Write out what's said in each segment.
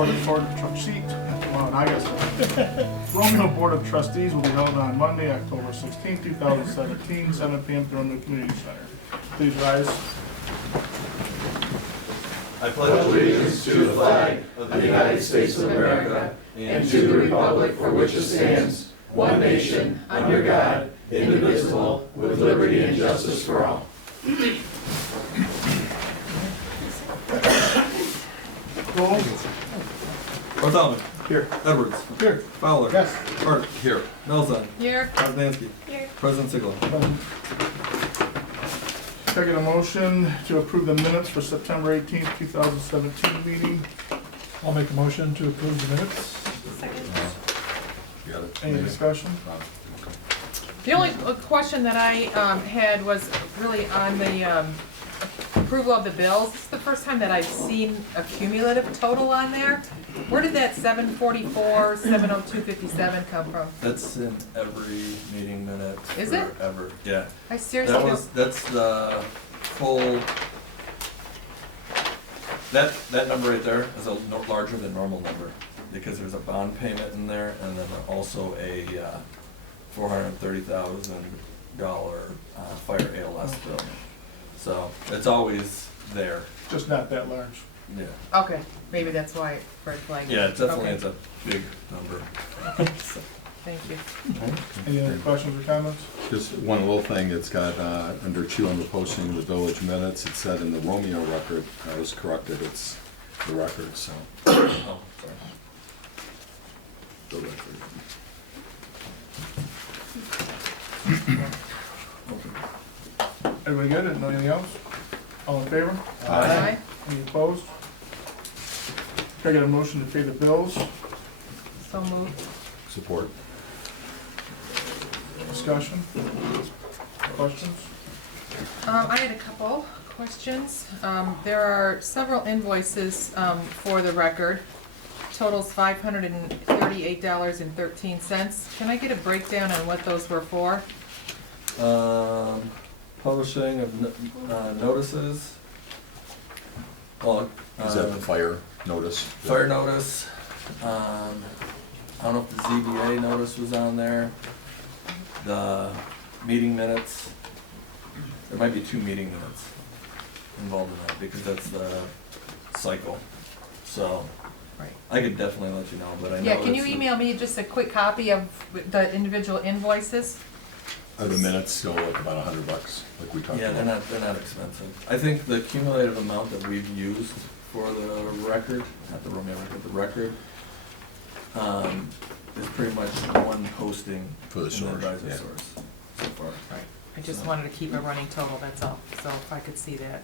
Board of Romeo Board of Trustees will be held on Monday, October 16, 2017, 7 p.m. at the Romeo Community Center. Please rise. I pledge allegiance to the flag of the United States of America and to the republic for which it stands, one nation, under God, indivisible, with liberty and justice for all. Roll. Bartholomew. Here. Edwards. Here. Fowler. Yes. Hart. Here. Nelson. Here. Kosnansky. Here. President Sigel. Can I get a motion to approve the minutes for September 18th, 2017 meeting? I'll make a motion to approve the minutes. Second. Got it. Any discussion? The only question that I had was really on the approval of the bills. This is the first time that I've seen a cumulative total on there. Where did that 744, 702.57 come from? That's in every meeting minute. Is it? Forever. Yeah. I seriously That's the full. That number right there is a larger than normal number because there's a bond payment in there and then also a $430,000 fire ALS bill. So it's always there. Just not that large. Yeah. Okay, maybe that's why it red flagged. Yeah, definitely Okay. it's a big number. Thank you. Any other questions or comments? Just one little thing, it's got, under 2 under posting of the village minutes, it said in the Romeo record, I was corrected, it's the record, so. Oh, sorry. The record. Everybody good? Anything else? All in favor? Aye. Any opposed? Can I get a motion to pay the bills? So moved. Support. Discussion? Questions? I had a couple questions. There are several invoices for the record. Totals $538.13. Can I get a breakdown on what those were for? Publishing of notices. Well, Is that the fire notice? fire notice. I don't know if the ZBA notice was on there. The meeting minutes. There might be 2 meeting minutes involved in that because that's the cycle. So Right. I could definitely let you know, but I know. Yeah, can you it's- email me just a quick copy of the individual invoices? Are the minutes still like about $100, like we talked Yeah, about? they're not expensive. I think the cumulative amount that we've used for the record, not the Romeo record, the record, is pretty much one posting For the in source, advisor yeah. source so far. Right. I just wanted to keep a running total, that's all, so if I could see that.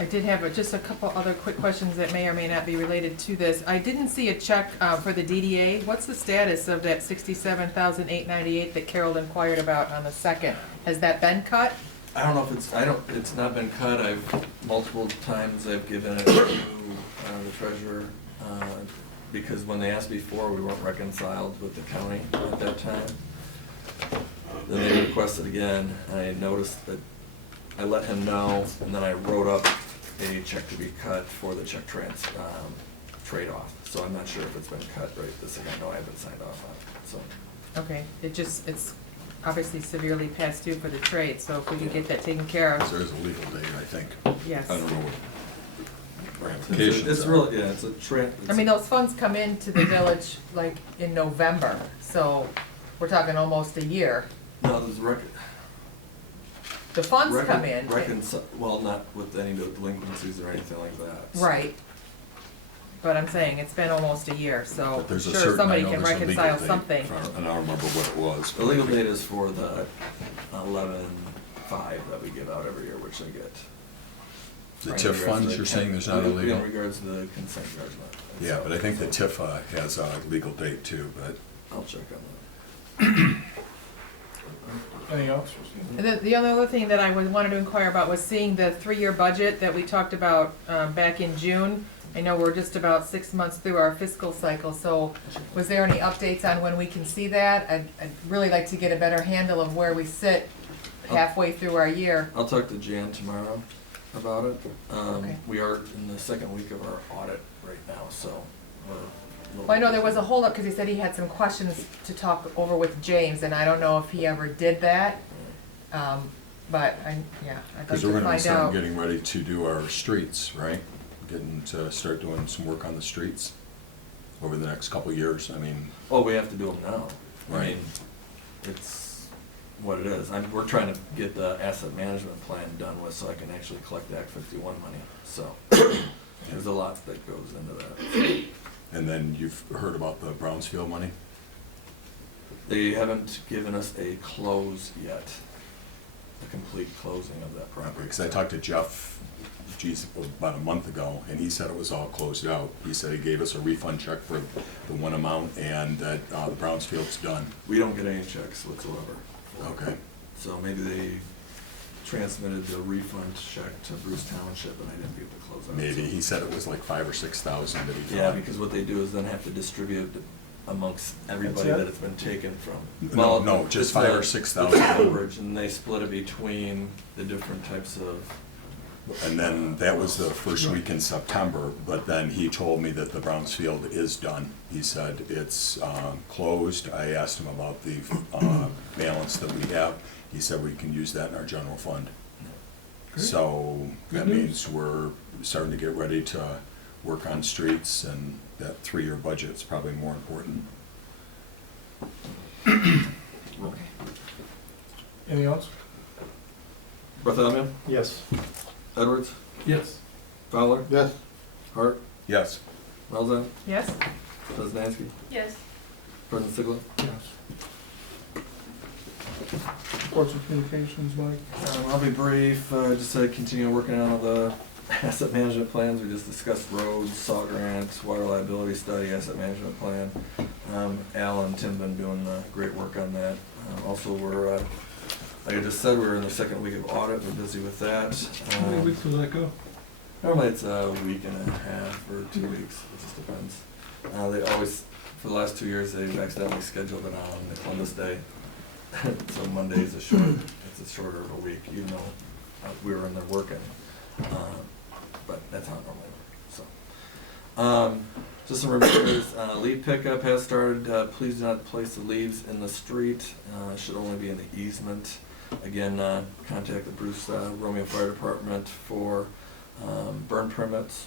I did have just a couple other quick questions that may or may not be related to this. I didn't see a check for the DDA. What's the status of that $67,898 that Carol inquired about on the 2nd? Has that been cut? I don't know if it's not been cut. Multiple times I've given it to the treasurer, because when they asked before, we weren't reconciled with the county at that time. Then they requested again, and I noticed that I let him know, and then I wrote up a check to be cut for the check trade-off. So I'm not sure if it's been cut right this second. No, I haven't signed off on it, so. Okay, it's obviously severely past due for the trade, so if we can get that taken care of, There is a legal date, I think. yes. I don't know what ramifications It's are. really, yeah, it's a I mean, those funds come into the village like in November, so we're talking almost a year. No, there's record. The funds come in. Well, not with any delinquencies or anything like that. Right. But I'm saying, it's been almost a year, so But there's a sure, certain, I somebody know can there's a legal reconcile date, something. and I don't remember what it was. The legal date is for the 11/5 that we give out every year, which I get. The TIF funds, you're saying there's not a legal? In regards to the consent judgment. Yeah, but I think the TIF has a legal date too, but. I'll check on that. Anything else? And the only other thing that I wanted to inquire about was seeing the 3-year budget that we talked about back in June. I know we're just about 6 months through our fiscal cycle, so was there any updates on when we can see that? I'd really like to get a better handle of where we sit halfway through our year. I'll talk to Jan tomorrow about it. Okay. We are in the second week of our audit right now, so we're. a little Well, I know there was a busy. holdup because he said he had some questions to talk over with James, and I don't know if he ever did that. But I'd like Because to we're gonna find start out. getting ready to do our streets, right? Getting to start doing some work on the streets over the next couple of years, I mean, Oh, we have to do them now. I Right. mean, it's what it is. We're trying to get the asset management plan done with so I can actually collect Act 51 money. So there's a lot that goes into that. and then you've heard about the Brownsfield money? They haven't given us a close yet, a complete closing of that project. Because I talked to Jeff, geez, about a month ago, and he said it was all closed out. He said he gave us a refund check for the one amount, and that the Brownsfield's done. We don't get any checks whatsoever. Okay. So maybe they transmitted the refund check to Bruce Township and I didn't get the close out. Maybe, So- he said it was like 5,000 or 6,000 that he Yeah, got. because what they do is then have to distribute it amongst everybody That's it? that it's been taken from. No, Well, no, just it's 5,000 or the 6,000. coverage, and they split it between the different types of. And then that was the first week in September, but then he told me that the Brownsfield is done. He said it's closed. I asked him about the balance that we have. He said we can use that in our general fund. Great. So that Good news. means we're starting to get ready to work on streets, and that 3-year budget's probably more important. Okay. Anything else? Bartholomew, Yes. Edwards, Yes. Fowler, Yes. Hart, Yes. Melzan, Yes? Poznanski, Yes. President Sigla. Yes. Reports and communications, Mike? I'll be brief, just to continue working on all the asset management plans. We just discussed roads, saw grants, water liability study, asset management plan. Al and Tim been doing great work on that. Also, we're, like I just said, we're in the second week of audit, we're busy with that. How many weeks will that go? Normally it's a week and a half or 2 weeks, it just depends. They always, for the last 2 years, they've accidentally scheduled it on the Columbus Day. So Monday is it's a shorter of a week, even though we were in there working. But that's how it normally works, so. Just some reminders, leaf pickup has started. Please do not place the leaves in the street. Should only be in the easement. Again, contact the Bruce Romeo Fire Department for burn permits.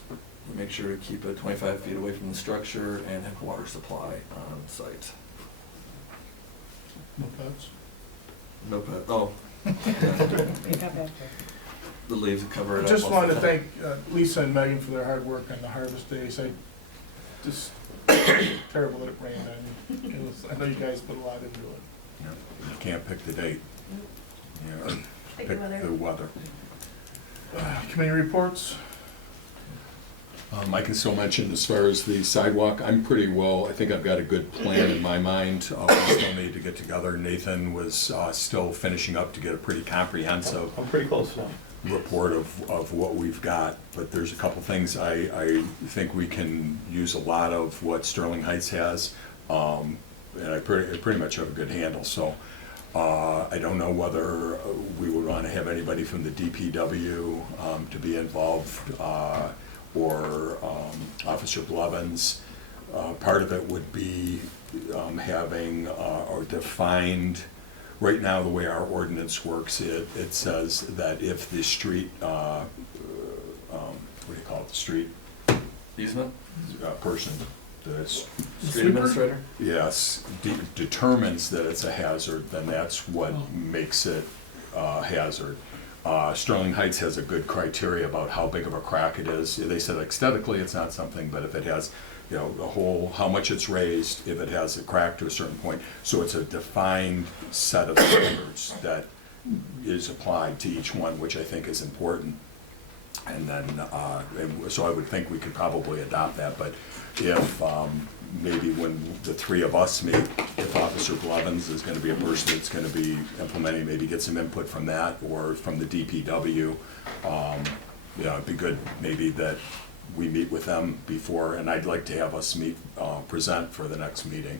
Make sure to keep it 25 feet away from the structure and have water supply on site. No pets? No pet, oh. Yeah. You got that. The leaves cover it up. Just most wanted of to the time. thank Lisa and Megan for their hard work on the harvest days. Just terrible that it rained. I know you guys put a lot into it. Yeah. You can't pick the date. You know, Pick pick the weather. the weather. Committee reports? I can still mention, as far as the sidewalk, I'm pretty well, I think I've got a good plan in my mind. We still need to get together. Nathan was still finishing up to get a pretty comprehensive I'm pretty close now. report of what we've got, but there's a couple things I think we can use a lot of what Sterling Heights has, and I pretty much have a good handle, so I don't know whether we would want to have anybody from the DPW to be involved, or Officer Blevins. Part of it would be having or defined. Right now, the way our ordinance works, it says that if the street, what do you call it, the street Easement, person, the street administrator? yes, determines that it's a hazard, then that's what makes it a hazard. Sterling Heights has a good criteria about how big of a crack it is. They said aesthetically it's not something, but if it has, you know, the whole, how much it's raised, if it has a crack to a certain point. So it's a defined set of standards that is applied to each one, which I think is important. And then, so I would think we could probably adopt that, but if, maybe when the three of us meet, if Officer Blevins is gonna be a person that's gonna be implementing, maybe get some input from that, or from the DPW, yeah, it'd be good maybe that we meet with them before, and I'd like to have us meet, present for the next meeting,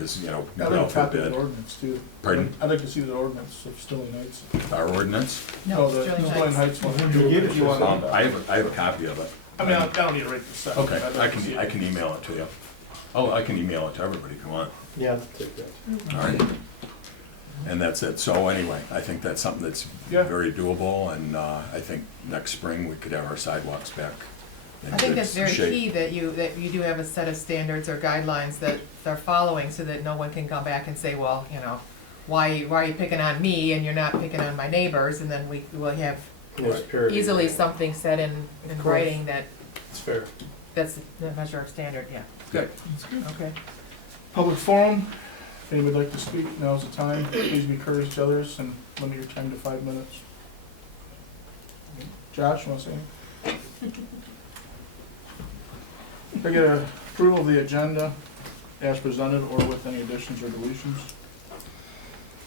because, you know, I'd like God to copy the forbid. ordinance too. Pardon? I'd like to see the ordinance of Sterling Heights. Our ordinance? No, the Sterling Heights. one. You get it. If you want it. I have a copy of it. I mean, I don't need it right this second. Okay, I'd like to see I it. can email it to you. Oh, I can email it to everybody if you want. Yeah, take that. All right. And that's it. So anyway, I think that's something that's Yeah. very doable, and I think next spring we could have our sidewalks back in I think good that's very shape. key that you do have a set of standards or guidelines that they're following so that no one can come back and say, well, you know, why are you picking on me and you're not picking on my neighbors? And then we will have There's parity. easily something said in course. writing that It's fair. that's the measure of standard, yeah. Good. Okay. Public forum, if anybody would like to speak, now's the time. Please be courteous to others and limit your time to 5 minutes. Josh, you want to say anything? Can I get a approval of the agenda as presented or with any additions or deletions?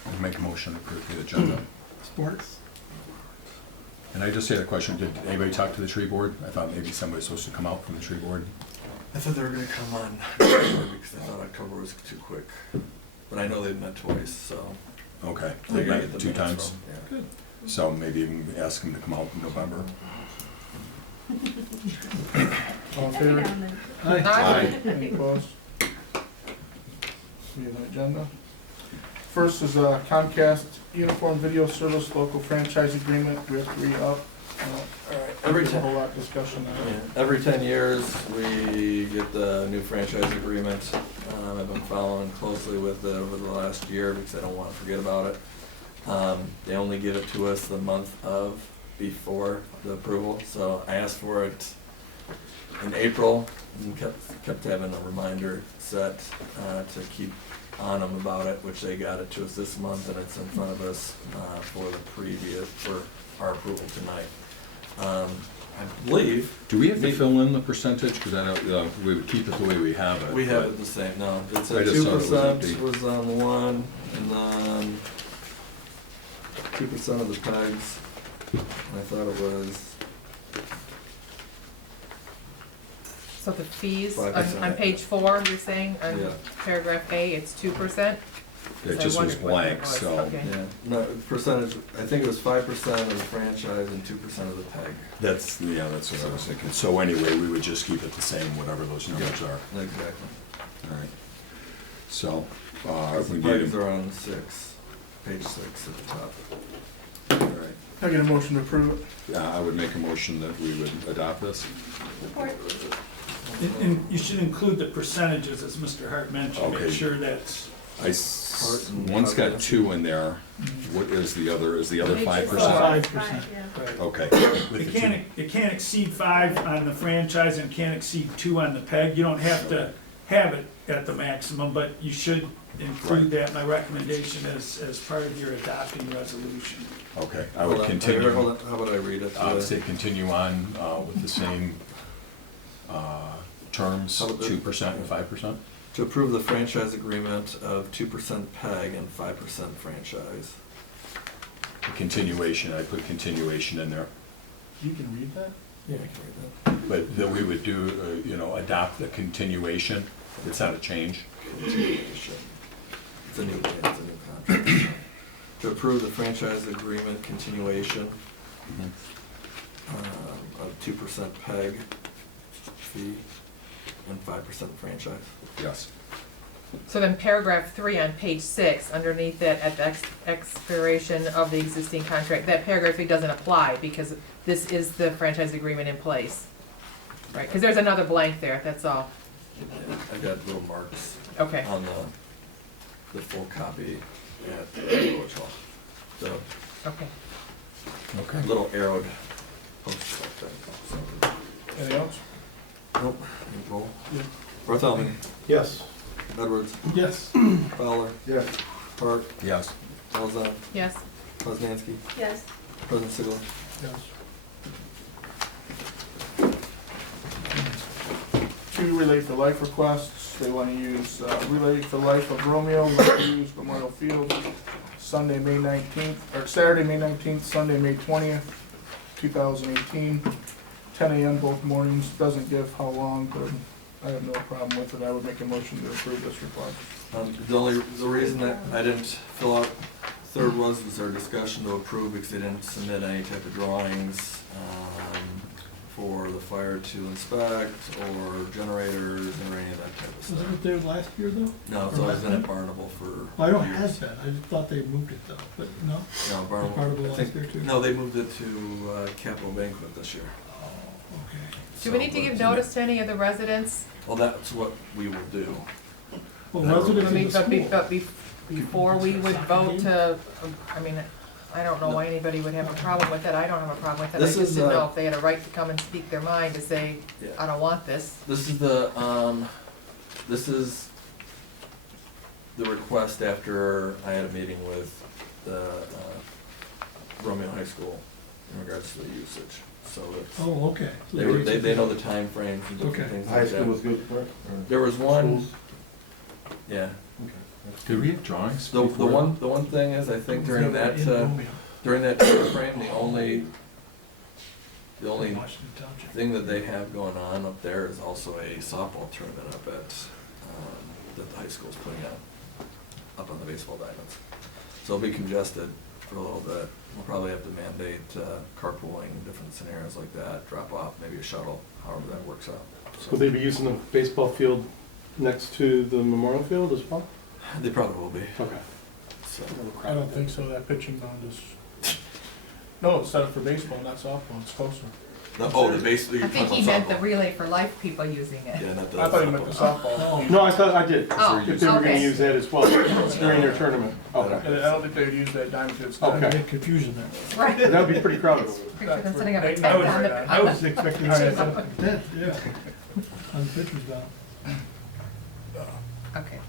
I'll make a motion to approve the agenda. Sports? And I just had a question, did anybody talk to the tree board? I thought maybe somebody was supposed to come out from the tree board. I thought they were gonna come on October because I thought October was too quick. But I know they've met twice, so. Okay, I they gotta met get the 2 minutes times, from, yeah. so maybe even ask them to come out in November. All in favor? Aye. Any opposed? We have an agenda. First is Comcast Uniform Video Service Local Franchise Agreement. We have to re-up. Every There's a time. whole lot of discussion on it. Yeah, every 10 years, we get the new franchise agreement. I've been following closely with it over the last year because I don't want to forget about it. They only give it to us the month of before the approval, so I asked for it in April and kept having a reminder set to keep on them about it, which they got it to us this month, and it's in front of us for our approval tonight. I believe. Do we have to fill in the percentage? Because I know, we would keep it the way we have it. We have but- it the same, no, it I said just two thought it was percent empty. was on one, and then 2% of the pegs, and I thought it was, So the fees, 5%. on page 4, you're saying, on Yeah. paragraph A, it's 2%? It So I just was wondered what that blank, was. so. Okay. yeah, no, percentage, I think it was 5% of the franchise and 2% of the peg. That's, yeah, that's what I was thinking. So anyway, we would just keep it the same, whatever those numbers are. Exactly. All right. So, The we pegs need, are on page 6 at the top. all right. Can I get a motion to approve it? I would make a motion that we would adopt this. And you should include the percentages, as Mr. Hart mentioned, Okay. make sure that's, One's got 2 in there. What is the other? Is the other Page 5%? 5%. Right. Okay. With It the can't exceed 5 on the franchise and can't exceed 2 on the peg. You don't have to have it at the maximum, but you should include that, my recommendation, as part of your adopting resolution. Okay, I Hold would on, continue. Hold on, how about I read it? I would say continue on with the same terms, How about the- 2% and 5%? To approve the franchise agreement of 2% PEG and 5% franchise. The continuation, I put continuation in there. You can read that? Yeah, I can read that. But that we would do, adopt the continuation. It's not a change. Continuation. It's a new contract. To approve the franchise agreement continuation of 2% PEG fee and 5% franchise. Yes. So then paragraph 3 on page 6, underneath that, at the expiration of the existing contract, that paragraph 3 doesn't apply because this is the franchise agreement in place. Right, because there's another blank there, that's all. I got little marks Okay, on the full copy at the village hall. The okay. Okay. little arrowed posts like that. So, Anything else? nope, roll. Yeah. Bartholomew, Yes. Edwards, Yes. Fowler, Yes. Hart, Yes. Elzad, Yes, Poznanski, Yes. President Sigel. Yes. 2 Relay for Life requests. They want to use Relay for Life of Romeo, want to use Memorial Field, Sunday, May 19th, or Saturday, May 19th, Sunday, May 20th, 2018, 10 a.m. both mornings. Doesn't give how long, but I have no problem with it. I would make a motion to approve this request. The reason that I didn't fill out third was our discussion to approve because they didn't submit any type of drawings, for the fire to inspect or generators or any of that type of Was it stuff. up there last year though? No, it's Or always last been at time? Barnable for I don't years. have that, I just thought they moved it though, but no? No, Barnable Barnable, I last think, year too? no, they moved it to, Capital Banquet this year. Oh, okay. Do we need to So, give but- notice to any of the residents? Well, that's what we will do. Well, No. residents I in mean, the school. before we would vote to, I mean, I don't know why anybody would have a problem with it, I don't have a problem with it, I This just is, didn't know uh, if they had a right to come and speak their mind to say, Yeah. I don't want this. This is the request after I had a meeting with the Romeo High School in regards to the usage. So it's, Oh, okay. So they know the timeframes and different Okay. things High like school was that. good for it? There was one, Schools? yeah. Did we have drawings? The before? one thing is, I think during that, In Romeo, during that timeframe, the only Washington Township. thing that they have going on up there is also a softball tournament up at, that the high school's putting on, up on the baseball diamonds. So it'll be congested for a little bit. We'll probably have to mandate carpooling, different scenarios like that, drop off, maybe a shuttle, however that works out. Will they be using the baseball field next to the memorial field as well? They probably will be, Okay. so. I don't think so, that pitching mound is, no, it's set up for baseball, not softball, it's closer. The base, you're I think talking he meant the softball. Relay for Life people using it. Yeah, not the I thought you meant the softball. softball. No, I thought I did. Oh, If they were gonna okay. use that as well during their tournament. Okay. And I don't think they'd use that diamond to its. Okay. Big confusion there. Right. That would be pretty crowded. Picture them setting up a I tent was- on the, I on was the, expecting All right, something like that, yeah. On the pitcher's mound. okay.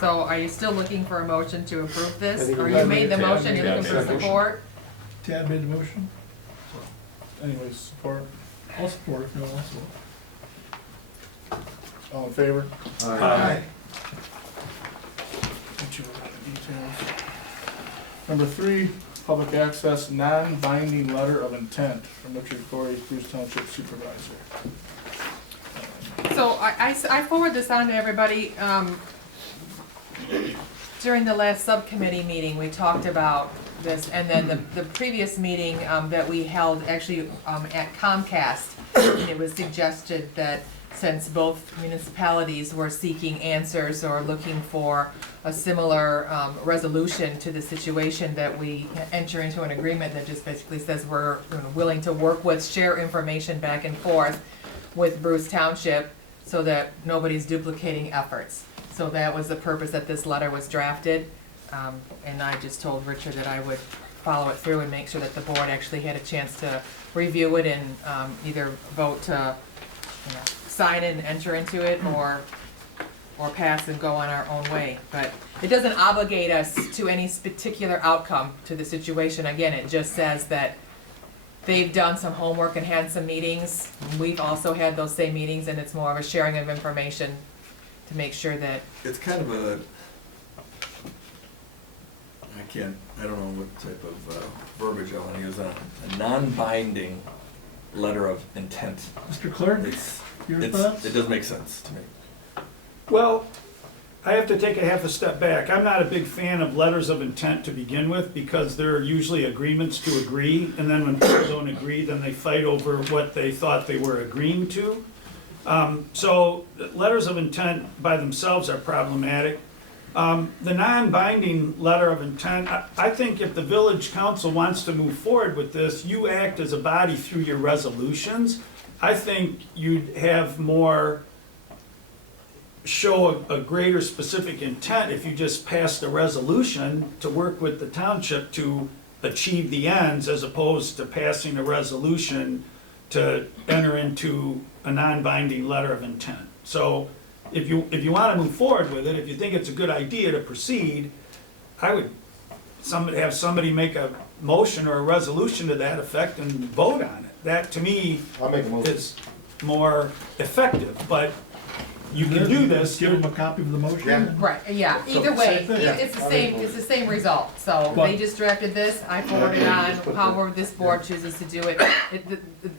So are you still looking for a motion to approve I this? think Or we you made the Tad motion, you're made looking the for motion. support? Tad made the motion. Anyways, support, I'll support it, no, I'll support. all in favor? Aye. Get you the details. Number 3, public access, non-binding letter of intent from Richard Corey, Bruce Township Supervisor. So I forward this on to everybody. During the last subcommittee meeting, we talked about this, and then the previous meeting that we held actually at Comcast, and it was suggested that since both municipalities were seeking answers or looking for a similar resolution to the situation, that we enter into an agreement that just basically says we're willing to work with, share information back and forth with Bruce Township so that nobody's duplicating efforts. So that was the purpose that this letter was drafted. And I just told Richard that I would follow it through and make sure that the board actually had a chance to review it and either vote to, sign it and enter into it, or pass and go on our own way. But it doesn't obligate us to any particular outcome to the situation. Again, it just says that they've done some homework and had some meetings. We've also had those same meetings, and it's more of a sharing of information to make sure that, It's kind of a, I don't know what type of verbiage I want to use, a non-binding letter of intent. Mr. Clerk, It's, your thoughts? it does make sense to me. Well, I have to take a half a step back. I'm not a big fan of letters of intent to begin with, because there are usually agreements to agree, and then when people don't agree, then they fight over what they thought they were agreeing to. So letters of intent by themselves are problematic. The non-binding letter of intent, I think if the village council wants to move forward with this, you act as a body through your resolutions. I think you'd have more, show a greater specific intent if you just passed a resolution to work with the township to achieve the ends, as opposed to passing a resolution to enter into a non-binding letter of intent. So if you want to move forward with it, if you think it's a good idea to proceed, I would have somebody make a motion or a resolution to that effect and vote on it. That, to me, I'll make a motion. is more effective, but you can do this. Give them a copy of the motion. Yeah. right, yeah, either way, same thing. it's the same result. So they just drafted this, I forwarded it on, however this board chooses to do it.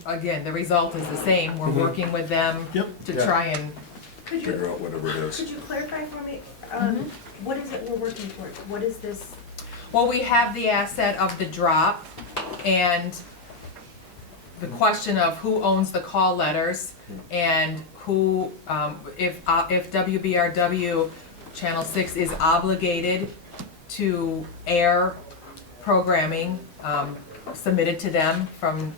Again, the result is the same, we're working with them Yep. to Yeah. try and, Figure out whatever it is. Could you clarify for me, what is it we're working towards? What is this? Well, we have the asset of the drop and the question of who owns the call letters and who, if WBRW Channel 6 is obligated to air programming submitted to them from,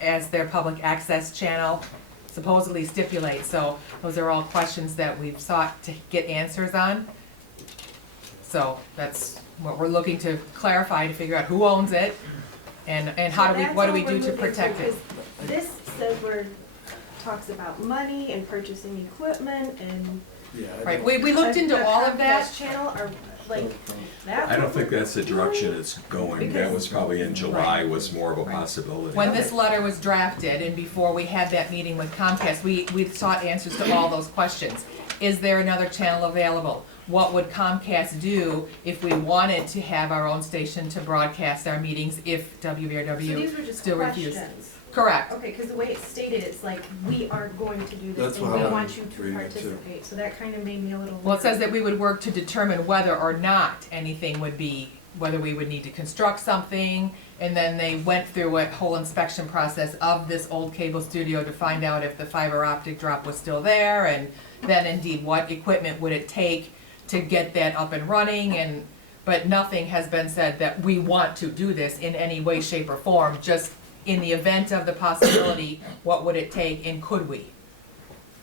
as their public access channel supposedly stipulates. So those are all questions that we've sought to get answers on. So that's what we're looking to clarify, to figure out who owns it and how do we, what do we do to protect it? This says talks about money and purchasing equipment and. Right, we looked into all of that. Channel or like that. I don't think that's the direction it's going. That was probably in July, was more of a possibility. When this letter was drafted and before we had that meeting with Comcast, we sought answers to all those questions. Is there another channel available? What would Comcast do if we wanted to have our own station to broadcast our meetings if So these were WBRW just still refused? questions. Correct. Okay, because the way it's stated, it's like, we are going to do this That's and what we I'm want you to reading too. participate. So that kind of made me a little. Well, it says that we would work to determine whether or not anything would be, whether we would need to construct something. And then they went through a whole inspection process of this old cable studio to find out if the fiber optic drop was still there. And then indeed, what equipment would it take to get that up and running? But nothing has been said that we want to do this in any way, shape, or form. Just in the event of the possibility, what would it take and could we?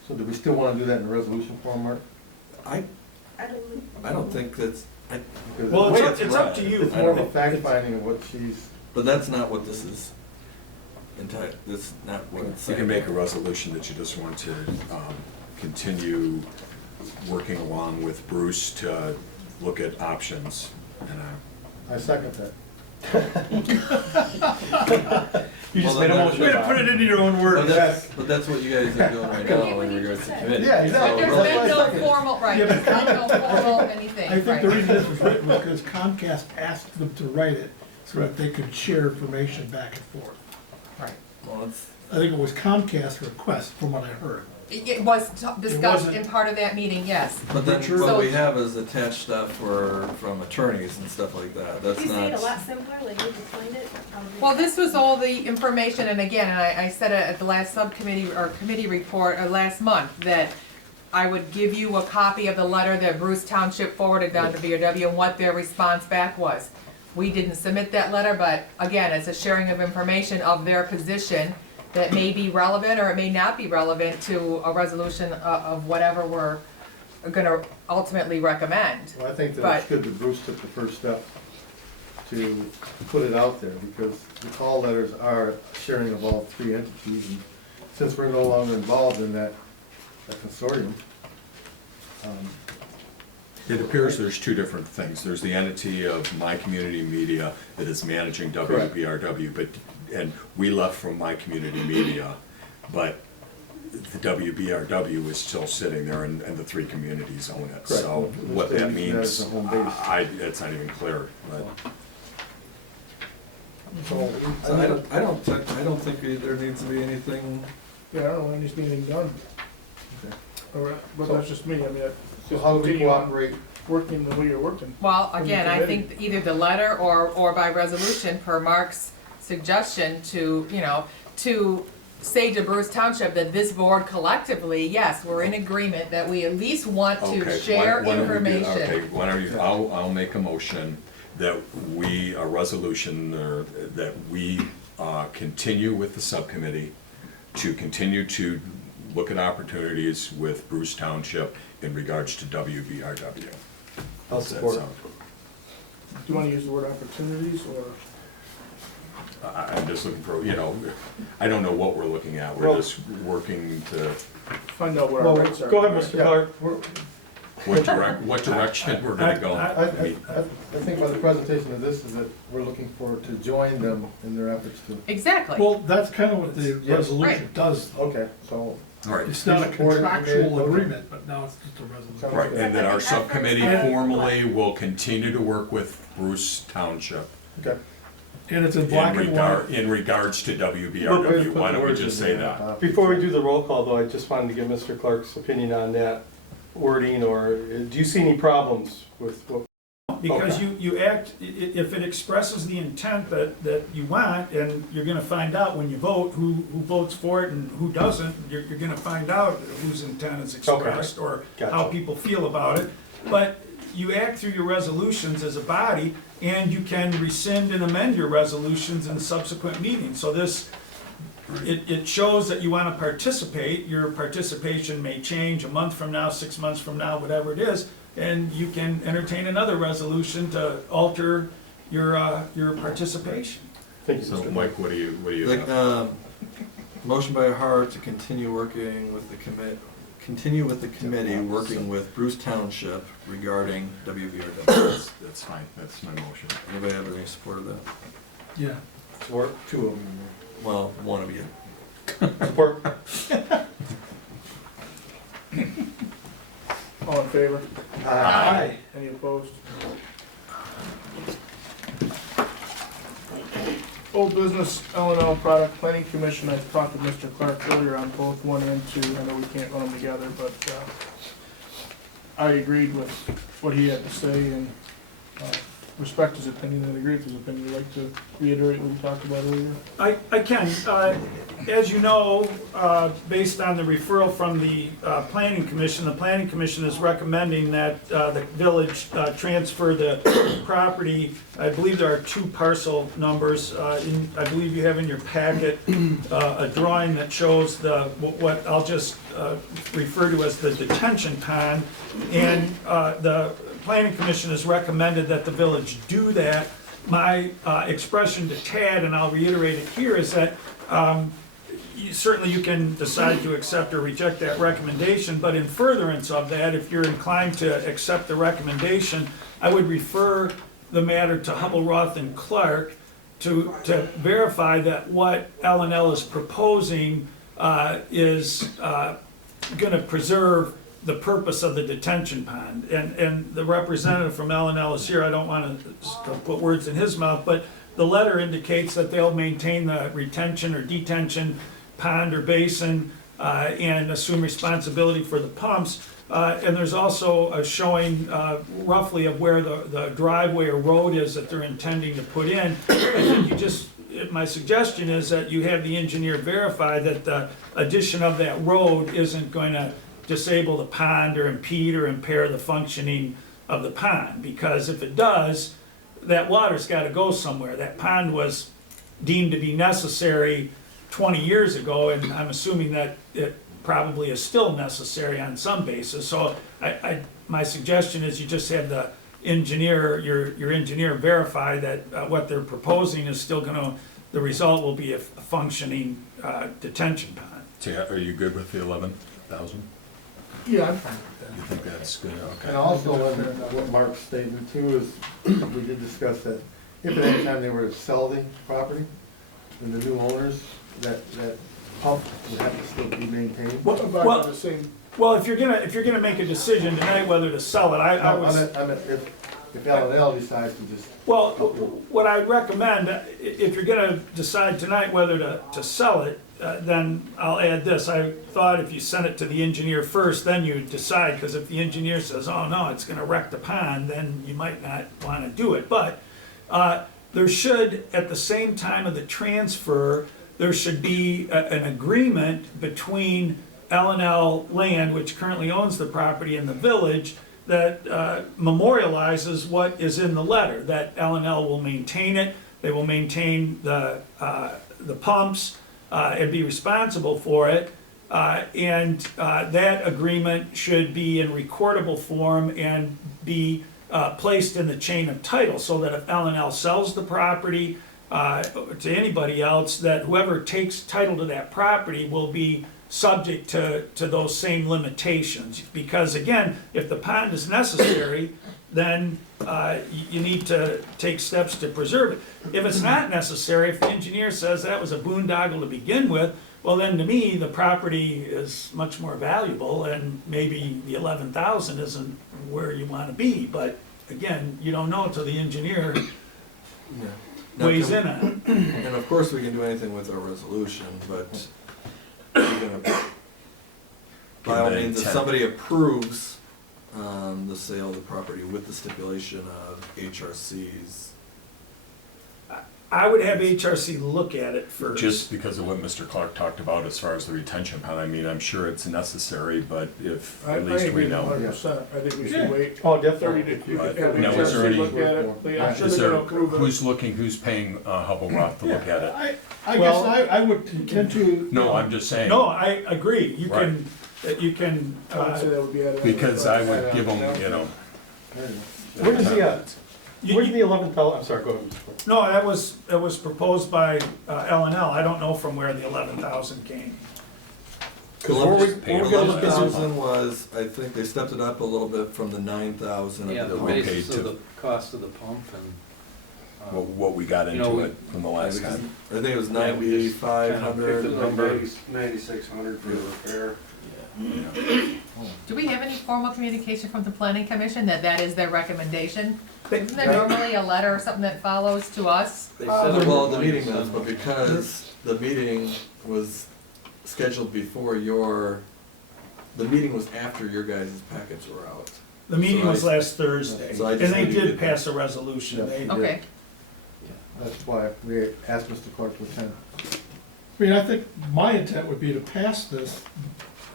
So do we still wanna do that in a resolution form, Mark? I don't think that's, Because Well, the way it's up to you. It's more of a fact finding of what she's, but that's not what this is entitled, that's not what it's You saying. can make a resolution that you just want to continue working along with Bruce to look at options. And I second that. You just Well, made a then motion. Way to put it into your own But words. that's what you guys are doing right now in regards to committee. Yeah, But exactly. there's been no formal, right, Yeah, there's but been no formal anything, I think the right. reason this was written was because Comcast asked them to write it so that they could share information back and forth. Right. Well, it's, I think it was Comcast's request, from what I heard. It was discussed wasn't- in part of that meeting, yes. but then Richard? what we So- have is attached stuff from attorneys and stuff like that, that's You say it a not, lot simpler, like you explained it. Well, this was all the information, and again, and I said it at the last subcommittee or committee report, last month, that I would give you a copy of the letter that Bruce Township forwarded down to BRW and what their response back was. We didn't submit that letter, but again, it's a sharing of information of their position that may be relevant or it may not be relevant to a resolution of whatever we're gonna ultimately recommend. Well, I think that But- it's good that Bruce took the first step to put it out there, because the call letters are sharing of all three entities, and since we're no longer involved in that consortium, it appears there's two different things. There's the entity of My Community Media that is managing Correct. WBRW, and we left from My Community Media, but the WBRW is still sitting there and the three communities own it. So Correct. what that That is means, the home base. it's not even clear, but. so. so I don't think there needs to be anything, Yeah, I don't know when there's anything done. Okay. All right, but that's just me, I mean, So just how do we continue on cooperate? working the way you're working. Well, From the again, I committee. think either the letter or by resolution per Mark's suggestion to, to say to Bruce Township that this board collectively, yes, we're in agreement that we at least want to Okay, share why don't we do- information. Okay, why don't you, I'll make a motion that a resolution, or that we continue with the subcommittee to continue to look at opportunities with Bruce Township in regards to WBRW. I'll Does that support it. sound- Do you wanna use the word opportunities, or? I'm just looking for, I don't know what we're looking at, we're Well- just working to, Find out what our Well, rates are. Go ahead, Mr. Yeah, Clark. what direction we're gonna go. I think by the presentation of this is that we're looking to join them in their efforts to, Exactly. Well, that's kind of what the Yes. resolution Right. does. okay, so. All right. It's not a Support it, contractual okay. agreement, but now it's just a resolution. Right, and that our subcommittee Yeah. formally will continue to work with Bruce Township Okay. And it's in black and white. in regards to We'll WBRW. put Why the don't we words just in say there. that? Before we do the roll call, though, I just wanted to get Mr. Clark's opinion on that wording, or do you see any problems with what? Because you act, if it expresses the intent that you want, and you're gonna find out when you vote, who votes for it and who doesn't, you're gonna find out whose intent is expressed, or how Gotcha. people feel about it. But you act through your resolutions as a body, and you can rescind and amend your resolutions in subsequent meetings. So this, it shows that you wanna participate. Your participation may change a month from now, 6 months from now, whatever it is, and you can entertain another resolution to alter your participation. Thank you, So Mr. Mike, what do you Like, have? motion by Hart to continue working with the committee, working with Bruce Township regarding WVRW. That's fine, that's my motion. Anybody have any support of that? Yeah. Support, two of them. Well, one of you. Support. All in favor? Aye. Any opposed? Old business, L&L Product Planning Commission, I talked with Mr. Clark earlier on both 1 and 2, I know we can't run them together, but, I agreed with what he had to say and, respect his opinion and agree with his opinion. Would you like to reiterate what we talked about earlier? I can. As you know, based on the referral from the Planning Commission, the Planning Commission is recommending that the village transfer the property. I believe there are 2 parcel numbers. I believe you have in your packet a drawing that shows what I'll just refer to as the detention pond. And the Planning Commission has recommended that the village do that. My expression to Tad, and I'll reiterate it here, is that certainly you can decide to accept or reject that recommendation, but in furtherance of that, if you're inclined to accept the recommendation, I would refer the matter to Hubble, Roth, and Clark to verify that what L&L is proposing is gonna preserve the purpose of the detention pond. And the representative from L&L is here, I don't wanna put words in his mouth, but the letter indicates that they'll maintain the retention or detention pond or basin, and assume responsibility for the pumps. And there's also a showing roughly of where the driveway or road is that they're intending to put in. I think my suggestion is that you have the engineer verify that the addition of that road isn't going to disable the pond or impede or impair the functioning of the pond. Because if it does, that water's gotta go somewhere. That pond was deemed to be necessary 20 years ago, and I'm assuming that it probably is still necessary on some basis. So my suggestion is you just have the engineer, your engineer verify that what they're proposing is still the result will be a functioning detention pond. So are you good with the 11,000? Yeah, I'm fine with You think that's good, okay. And also, what Mark's statement too is, we did discuss that if at any time they were to sell the property, then the new owners, that pump would have to still be maintained. What about the same, Well, if you're gonna make a decision tonight whether to sell it, I was. I meant if L&L decides to just, Well, what I'd recommend, if you're gonna decide tonight whether to sell it, then I'll add this. I thought if you sent it to the engineer first, then you'd decide, because if the engineer says, oh no, it's gonna wreck the pond, then you might not wanna do it. But there should, at the same time of the transfer, there should be an agreement between L&L Land, which currently owns the property, and the village, that memorializes what is in the letter, that L&L will maintain it, they will maintain the pumps, and be responsible for it, and that agreement should be in recordable form and be placed in the chain of title, so that if L&L sells the property to anybody else, that whoever takes title to that property will be subject to those same limitations. Because again, if the pond is necessary, then you need to take steps to preserve it. If it's not necessary, if the engineer says that was a boondoggle to begin with, well then to me, the property is much more valuable, and maybe the 11,000 isn't where you wanna be. But again, you don't know until the engineer weighs in on it. And of course, we can do anything with our resolution, but we're gonna, by all means, if somebody approves the sale of the property with the stipulation of HRCs. I would have HRC look at it first. Just because of what Mr. Clark talked about as far as the retention pond, I mean, I'm sure it's necessary, but if, I at least agree we know. 100%. I think we Yeah. should wait Oh, 30 definitely. to, you could Right. have Now, is there HRC any- look at it. I'm sure Is they're there, gonna approve it. who's looking, who's paying Hubble-Roth to look at it? I Well- guess I would tend to. No, I'm just saying, No, I agree, you Right. can, I would say that would be added. because I would give them, you know. Where does the, you- where's the 11,000, I'm sorry, go ahead. no, that was proposed by L&L, I don't know from where the 11,000 came. Because where we, Pay where we gonna look at this? 11,000 was, I think they stepped it up a little bit from the 9,000 Yeah, of the the Okay, basis to- of the cost of the pump What we got You know, into we- it from the last time. I think it was Yeah, we just kinda 9,500 picked a number. 9,600 for the repair. Do we have any formal communication from the planning commission that that is their recommendation? They- Isn't there normally a letter or something that follows to us? They said it Well, the was meeting going minutes, but because the meeting was scheduled before the meeting was after your guys' packets were out. The meeting So I- was last Thursday, so I and just they need to did get- pass a resolution. Yeah. They- Okay, That's why we asked Mr. Clark to attend. I mean, I think my intent would be to pass this,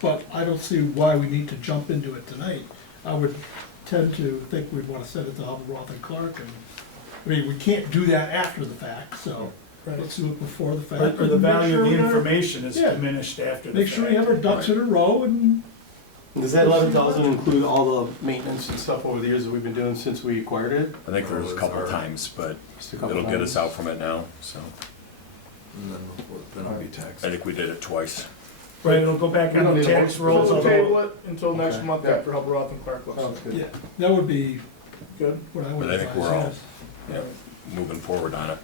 but I don't see why we need to jump into it tonight. I would tend to think we'd wanna send it to Hubble, Roth and Clark, and, I mean, we can't do that after the fact, so let's do it before the fact. Or the and make value sure of the we have- information is Yeah. diminished after the Make sure we have fact. our ducks in a row and. Does that 11,000 include all the maintenance and stuff over the years that we've been doing since we acquired it? I think there's a couple times, but Just a couple it'll get us times. out from it now, so. And then it'll be taxed. I think we did it twice. Right, it'll go back We on don't the need a tax motion. rolls, So we'll although, table it until next Okay. month Yeah. after Hubble, Roth and Clark looks. Sounds good. Yeah, that would be Good. what I would But I think advise, we're all, yes. yeah, moving forward on it.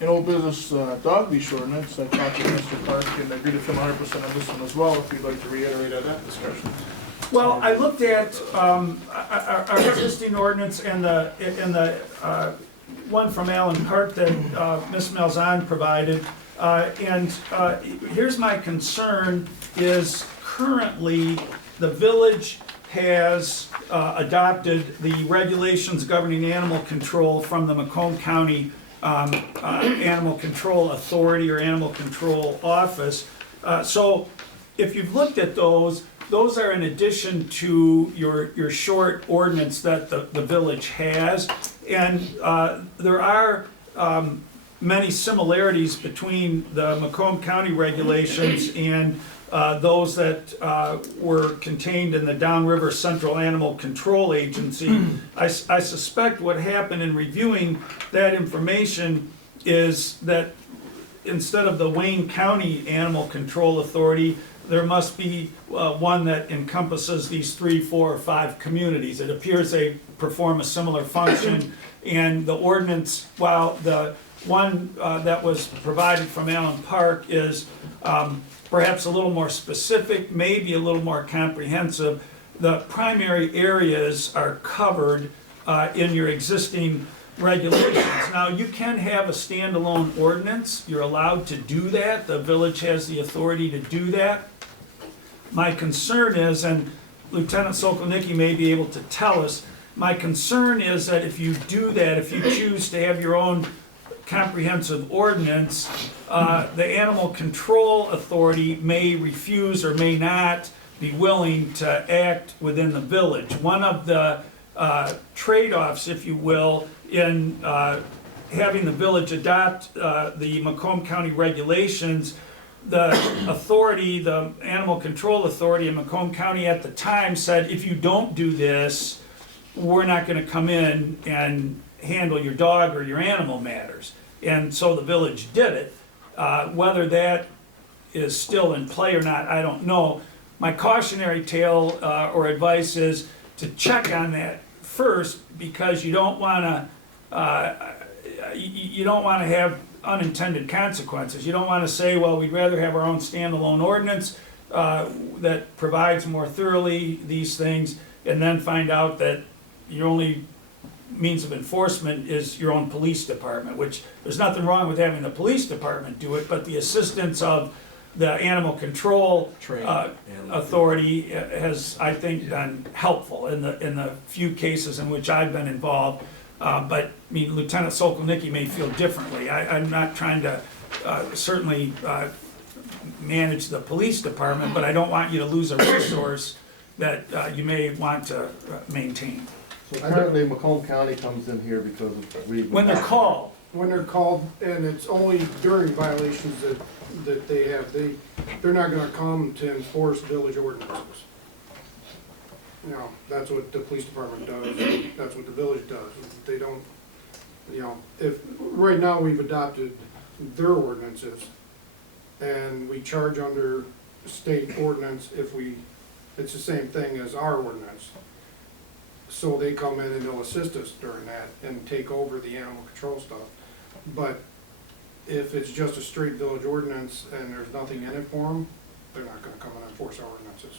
In old business, dog leash ordinance, I talked to Mr. Clark and agreed with him 100% on this one as well, if you'd like to reiterate on that discussion. well, I looked at, our existing ordinance and the one from Allen Park that, Ms. Malzahn provided. And here's my concern, is currently, the village has adopted the regulations governing animal control from the Macomb County Animal Control Authority or Animal Control Office. So if you've looked at those are in addition to your short ordinance that the village has. And there are many similarities between the Macomb County regulations and those that were contained in the Downriver Central Animal Control Agency. I suspect what happened in reviewing that information is that instead of the Wayne County Animal Control Authority, there must be one that encompasses these 3, 4, or 5 communities. It appears they perform a similar function, and the ordinance, while the one that was provided from Allen Park is perhaps a little more specific, maybe a little more comprehensive, the primary areas are covered in your existing regulations. Now, you can have a standalone ordinance, you're allowed to do that, the village has the authority to do that. My concern is, and Lieutenant Sokolnicki may be able to tell us, my concern is that if you do that, if you choose to have your own comprehensive ordinance, the Animal Control Authority may refuse or may not be willing to act within the village. One of the trade-offs, if you will, in having the village adopt the Macomb County regulations, the authority, the Animal Control Authority in Macomb County at the time said, if you don't do this, we're not gonna come in and handle your dog or your animal matters. And so the village did it. Whether that is still in play or not, I don't know. My cautionary tale or advice is to check on that first, because you don't wanna have unintended consequences. You don't wanna say, well, we'd rather have our own standalone ordinance that provides more thoroughly these things, and then find out that your only means of enforcement is your own police department, which there's nothing wrong with having the police department do it, but the assistance of the animal control Train animal. authority has, I think, been helpful in the few cases in which I've been involved. But, I mean, Lieutenant Sokolnicki may feel differently. I'm not trying to certainly manage the police department, but I don't want you to lose a resource that you may want to maintain. So currently Macomb County comes in here because of. When they're called, When they're called, and it's only during violations that they have, they're not gonna come to enforce village ordinances. You know, that's what the police department does, that's what the village does. They don't, you know, right now we've adopted their ordinances, and we charge under state ordinance it's the same thing as our ordinance. So they come in and they'll assist us during that and take over the animal control stuff. But if it's just a straight village ordinance and there's nothing in it for them, they're not gonna come and enforce our ordinances.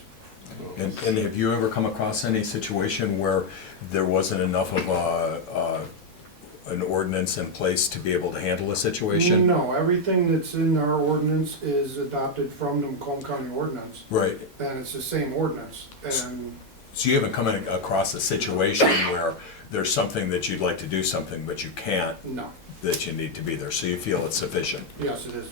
And have you ever come across any situation where there wasn't enough of an ordinance in place to be able to handle a situation? No, everything that's in our ordinance is adopted from the Macomb County ordinance, Right. and it's the same ordinance, and So you haven't come across a situation where there's something that you'd like to do something, but you can't, no. that you need to be there, so you feel it's sufficient? Yes, it is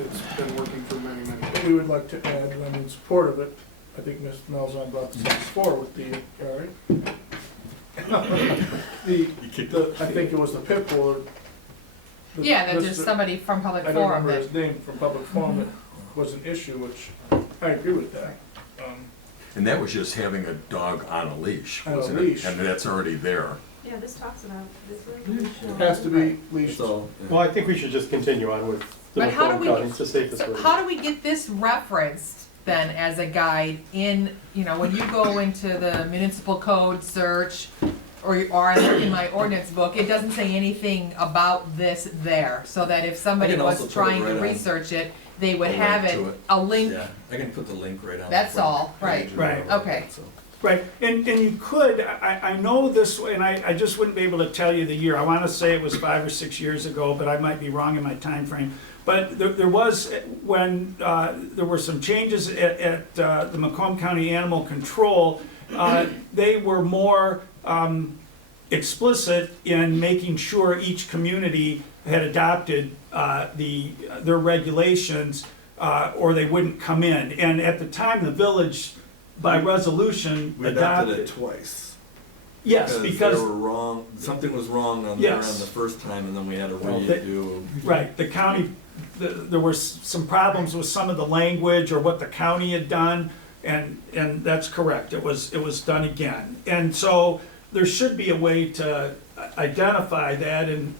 it's been working for many, many But years. we would like to add, and in support of it, I think Ms. Malzahn brought this up before with the, all right? I think it was the pit bull. Yeah, that there's somebody from Public I don't Forum remember that, his name from Public Forum that was an issue, which I agree with that. And that was just having a dog on a leash, On a wasn't leash. it? And that's already there. Yeah, this talks about, this really. It has to be leashed. So, Well, I think we should just continue on with the But how do Macomb we County, get- it's the safest so way. how do we get this referenced then as a guide in, you know, when you go into the municipal code search, or I look in my ordinance book, it doesn't say anything about this there, so that if somebody I can also was put it trying right to on research it, they would a have link it, to it. a link, yeah, I can put the link right on. the That's front all, right, page or right, whatever, okay. so. right, and you could, I know this, and I just wouldn't be able to tell you the year. I wanna say it was 5 or 6 years ago, but I might be wrong in my time frame. But there was, when there were some changes at the Macomb County Animal Control, they were more explicit in making sure each community had adopted their regulations, or they wouldn't come in. And at the time, the village, by resolution, We adopted adopted. it twice. Yes, They because, were wrong, something was wrong on their end Yes. the first time, and then we had to Well, they- redo. right, the county, there were some problems with some of the language or what the county had done, and that's correct, it was done again. And so there should be a way to identify that and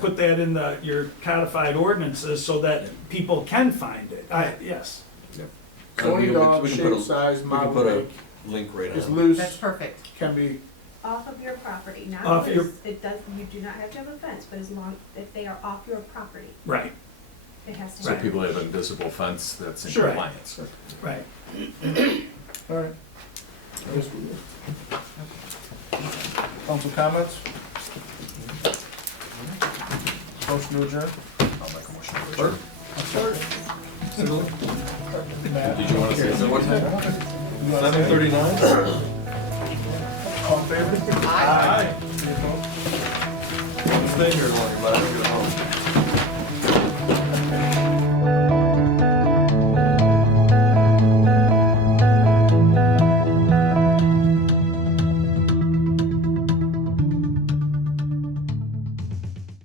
put that in your codified ordinances so that people can find it. Yes, So any We dog, can shape, put a- size, We can model, put a make, link right is on. loose, That's perfect. can be, Off of your property, not Off your- loose. It does, you do not have to have a fence, but as long, if they are off your property, right, it has to. So be. people have an invisible fence that's in Sure. compliance. right. all right. I guess we- Council comments? Motion to adjourn? I'll make a motion to adjourn. Matt? Did you want to say Is it something? what time? You wanna say it? 7:39? All in favor? Aye. Any opposed? Stay here longer, but I don't get home.